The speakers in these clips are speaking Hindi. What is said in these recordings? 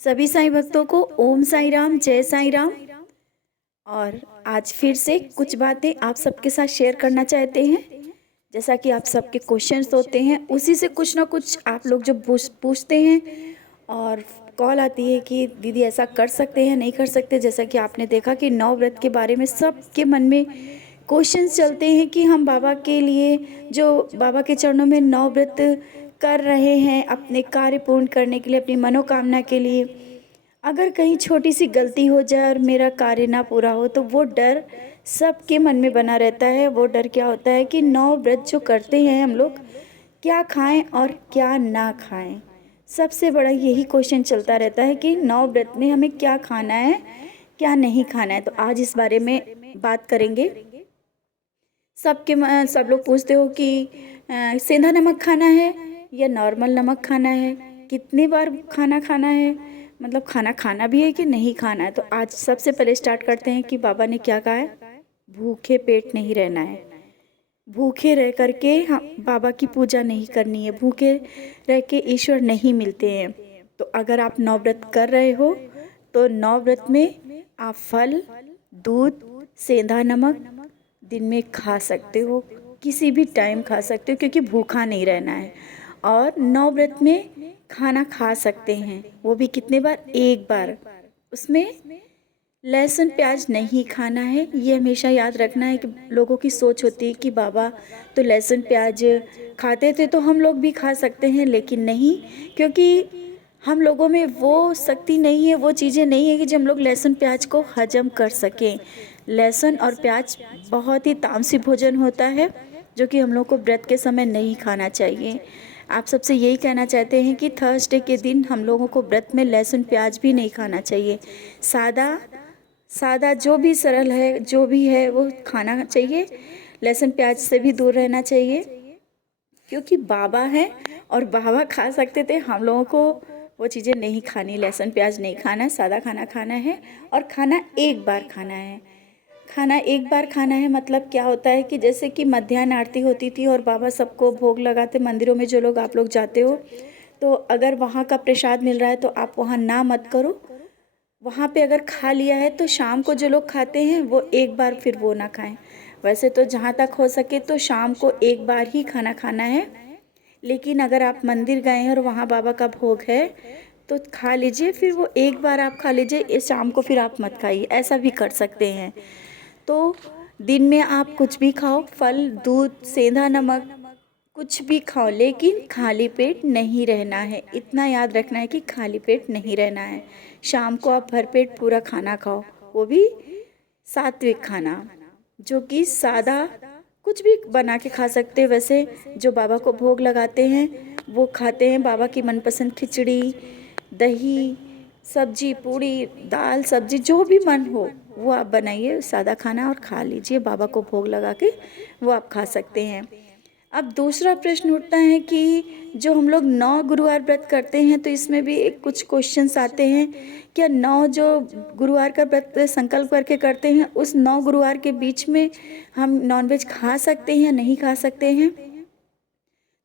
सभी साईं भक्तों को ओम साईं राम, जय साईं राम। और आज फिर से कुछ बातें आप सबके साथ शेयर करना चाहते हैं। जैसा कि आप सबके क्वेश्चंस होते हैं, उसी से कुछ ना कुछ आप लोग जो पूछते हैं और कॉल आती है कि दीदी ऐसा कर सकते हैं, नहीं कर सकते। जैसा कि आपने देखा कि नौ व्रत के बारे में सबके मन में क्वेश्चंस चलते हैं कि हम बाबा के लिए, जो बाबा के चरणों में नौ व्रत कर रहे हैं अपने कार्य पूर्ण करने के लिए, अपनी मनोकामना के लिए, अगर कहीं छोटी सी गलती हो जाए और मेरा कार्य ना पूरा हो तो वो डर सबके मन में बना रहता है। वो डर क्या होता है कि नौ व्रत जो करते हैं हम लोग, क्या खाएं और क्या ना खाएं। सबसे बड़ा यही क्वेश्चन चलता रहता है कि नौ व्रत में हमें क्या खाना है, क्या नहीं खाना है। तो आज इस बारे में बात करेंगे। सब लोग पूछते हो कि सेंधा नमक खाना है या नॉर्मल नमक खाना है, कितनी बार खाना खाना है, मतलब खाना खाना भी है कि नहीं खाना है। तो आज सबसे पहले स्टार्ट करते हैं कि बाबा ने क्या कहा है। भूखे पेट नहीं रहना है, भूखे रह करके हम बाबा की पूजा नहीं करनी है, भूखे रह के ईश्वर नहीं मिलते हैं। तो अगर आप नौ व्रत कर रहे हो तो नौ व्रत में आप फल, दूध, सेंधा नमक दिन में खा सकते हो, किसी भी टाइम खा सकते हो, क्योंकि भूखा नहीं रहना है। और नौ व्रत में खाना खा सकते हैं, वो भी कितने बार, एक बार। उसमें लहसुन प्याज नहीं खाना है। ये हमेशा याद रखना है कि लोगों की सोच होती है कि बाबा तो लहसुन प्याज खाते थे तो हम लोग भी खा सकते हैं, लेकिन नहीं, क्योंकि हम लोगों में वो शक्ति नहीं है, वो चीज़ें नहीं है कि जो हम लोग लहसुन प्याज को हजम कर सकें। लहसुन और प्याज बहुत ही तामसी भोजन होता है, जो कि हम लोग को व्रत के समय नहीं खाना चाहिए। आप सबसे यही कहना चाहते हैं कि थर्सडे के दिन हम लोगों को व्रत में लहसुन प्याज भी नहीं खाना चाहिए। सादा सादा जो भी सरल है, जो भी है वो खाना चाहिए। लहसुन प्याज से भी दूर रहना चाहिए, क्योंकि बाबा हैं और बाबा खा सकते थे, हम लोगों को वो चीज़ें नहीं खानी। लहसुन प्याज नहीं खाना है, सादा खाना खाना है। और खाना एक बार खाना है। खाना एक बार खाना है मतलब क्या होता है कि जैसे कि मध्याह्न आरती होती थी और बाबा सबको भोग लगाते मंदिरों में, जो लोग आप लोग जाते हो, तो अगर वहाँ का प्रसाद मिल रहा है तो आप वहाँ ना मत करो। वहाँ पे अगर खा लिया है तो शाम को जो लोग खाते हैं वो एक बार फिर वो ना खाएं। वैसे तो जहाँ तक हो सके तो शाम को एक बार ही खाना खाना है, लेकिन अगर आप मंदिर गए हैं और वहाँ बाबा का भोग है तो खा लीजिए, फिर वो एक बार आप खा लीजिए, इस शाम को फिर आप मत खाइए, ऐसा भी कर सकते हैं। तो दिन में आप कुछ भी खाओ, फल, दूध, सेंधा नमक, कुछ भी खाओ, लेकिन खाली पेट नहीं रहना है। इतना याद रखना है कि खाली पेट नहीं रहना है। शाम को आप भरपेट पूरा खाना खाओ, वो भी सात्विक खाना, जो कि सादा कुछ भी बना के खा सकते हैं। वैसे जो बाबा को भोग लगाते हैं वो खाते हैं बाबा की मनपसंद खिचड़ी, दही, सब्जी, पूड़ी, दाल, सब्जी, जो भी मन हो वो आप बनाइए सादा खाना और खा लीजिए। बाबा को भोग लगा के वो आप खा सकते हैं। अब दूसरा प्रश्न उठता है कि जो हम लोग 9 गुरुवार व्रत करते हैं तो इसमें भी एक कुछ क्वेश्चंस आते हैं। क्या 9 जो गुरुवार का व्रत संकल्प करके करते हैं, उस 9 गुरुवार के बीच में हम नॉनवेज खा सकते हैं या नहीं खा सकते हैं?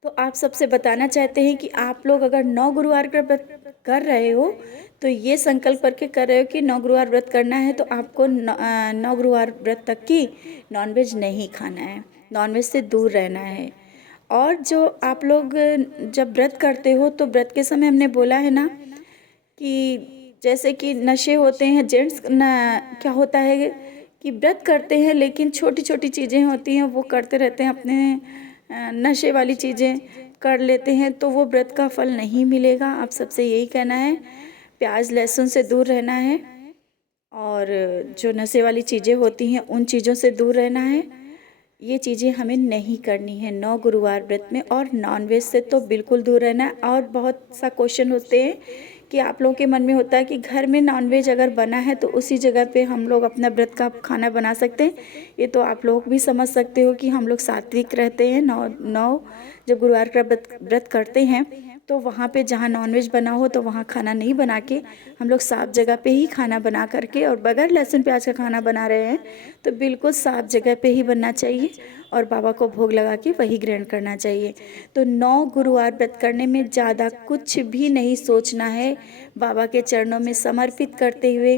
तो आप सबसे बताना चाहते हैं कि आप लोग अगर 9 गुरुवार का व्रत कर रहे हो तो ये संकल्प करके कर रहे हो कि 9 गुरुवार व्रत करना है, तो आपको 9 गुरुवार व्रत तक की नॉनवेज नहीं खाना है, नॉनवेज से दूर रहना है। और जो आप लोग जब व्रत करते हो तो व्रत के समय हमने बोला है ना कि जैसे कि नशे होते हैं, जेंट्स ना क्या होता है कि व्रत करते हैं लेकिन छोटी छोटी चीज़ें होती हैं वो करते रहते हैं, अपने नशे वाली चीज़ें कर लेते हैं, तो वो व्रत का फल नहीं मिलेगा। आप सबसे यही कहना है, प्याज लहसुन से दूर रहना है और जो नशे वाली चीज़ें होती हैं उन चीज़ों से दूर रहना है। ये चीज़ें हमें नहीं करनी है 9 गुरुवार व्रत में। और नॉनवेज से तो बिल्कुल दूर रहना है। और बहुत सा क्वेश्चन होते हैं कि आप लोगों के मन में होता है कि घर में नॉनवेज अगर बना है तो उसी जगह पे हम लोग अपना व्रत का खाना बना सकते हैं। ये तो आप लोग भी समझ सकते हो कि हम लोग सात्विक रहते हैं, नौ नौ जब गुरुवार का व्रत करते हैं तो वहाँ पे जहाँ नॉनवेज बना हो तो वहाँ खाना नहीं बना के हम लोग साफ़ जगह पे ही खाना बना करके, और बगैर लहसुन प्याज का खाना बना रहे हैं तो बिल्कुल साफ़ जगह पे ही बनना चाहिए और बाबा को भोग लगा के वही ग्रहण करना चाहिए। तो 9 गुरुवार व्रत करने में ज़्यादा कुछ भी नहीं सोचना है, बाबा के चरणों में समर्पित करते हुए,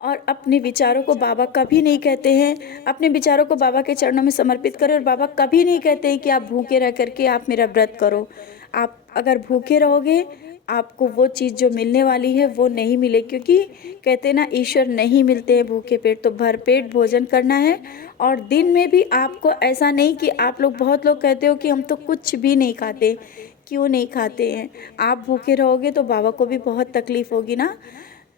और अपने विचारों को बाबा कभी नहीं कहते हैं, अपने विचारों को बाबा के चरणों में समर्पित करें, और बाबा कभी नहीं कहते हैं कि आप भूखे रह करके आप मेरा व्रत करो। आप अगर भूखे रहोगे, आपको वो चीज़ जो मिलने वाली है वो नहीं मिले, क्योंकि कहते हैं ना, ईश्वर नहीं मिलते हैं भूखे पेट, तो भरपेट भोजन करना है। और दिन में भी आपको ऐसा नहीं कि आप लोग, बहुत लोग कहते हो कि हम तो कुछ भी नहीं खाते, क्यों नहीं खाते हैं? आप भूखे रहोगे तो बाबा को भी बहुत तकलीफ़ होगी ना।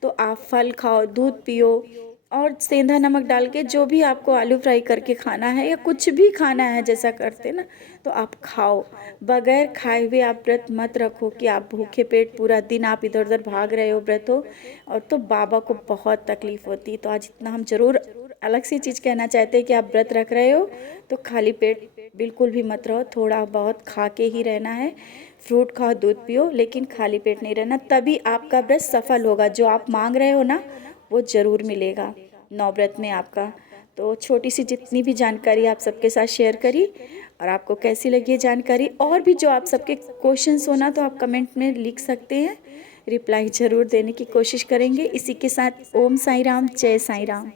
तो आप फल खाओ, दूध पियो, और सेंधा नमक डाल के जो भी आपको आलू फ्राई करके खाना है या कुछ भी खाना है जैसा करते ना, तो आप खाओ। बगैर खाए हुए आप व्रत मत रखो कि आप भूखे पेट पूरा दिन आप इधर उधर भाग रहे हो व्रत हो, और तो बाबा को बहुत तकलीफ़ होती है। तो आज इतना हम ज़रूर अलग सी चीज़ कहना चाहते हैं कि आप व्रत रख रहे हो तो खाली पेट बिल्कुल भी मत रहो, थोड़ा बहुत खा के ही रहना है। फ्रूट खाओ, दूध पियो, लेकिन खाली पेट नहीं रहना, तभी आपका व्रत सफल होगा। जो आप मांग रहे हो ना वो ज़रूर मिलेगा नवव्रत में आपका। तो छोटी सी जितनी भी जानकारी आप सबके साथ शेयर करी, और आपको कैसी लगी ये जानकारी, और भी जो आप सबके क्वेश्चंस होना तो आप कमेंट में लिख सकते हैं, रिप्लाई ज़रूर देने की कोशिश करेंगे। इसी के साथ ओम साई राम, जय साई राम।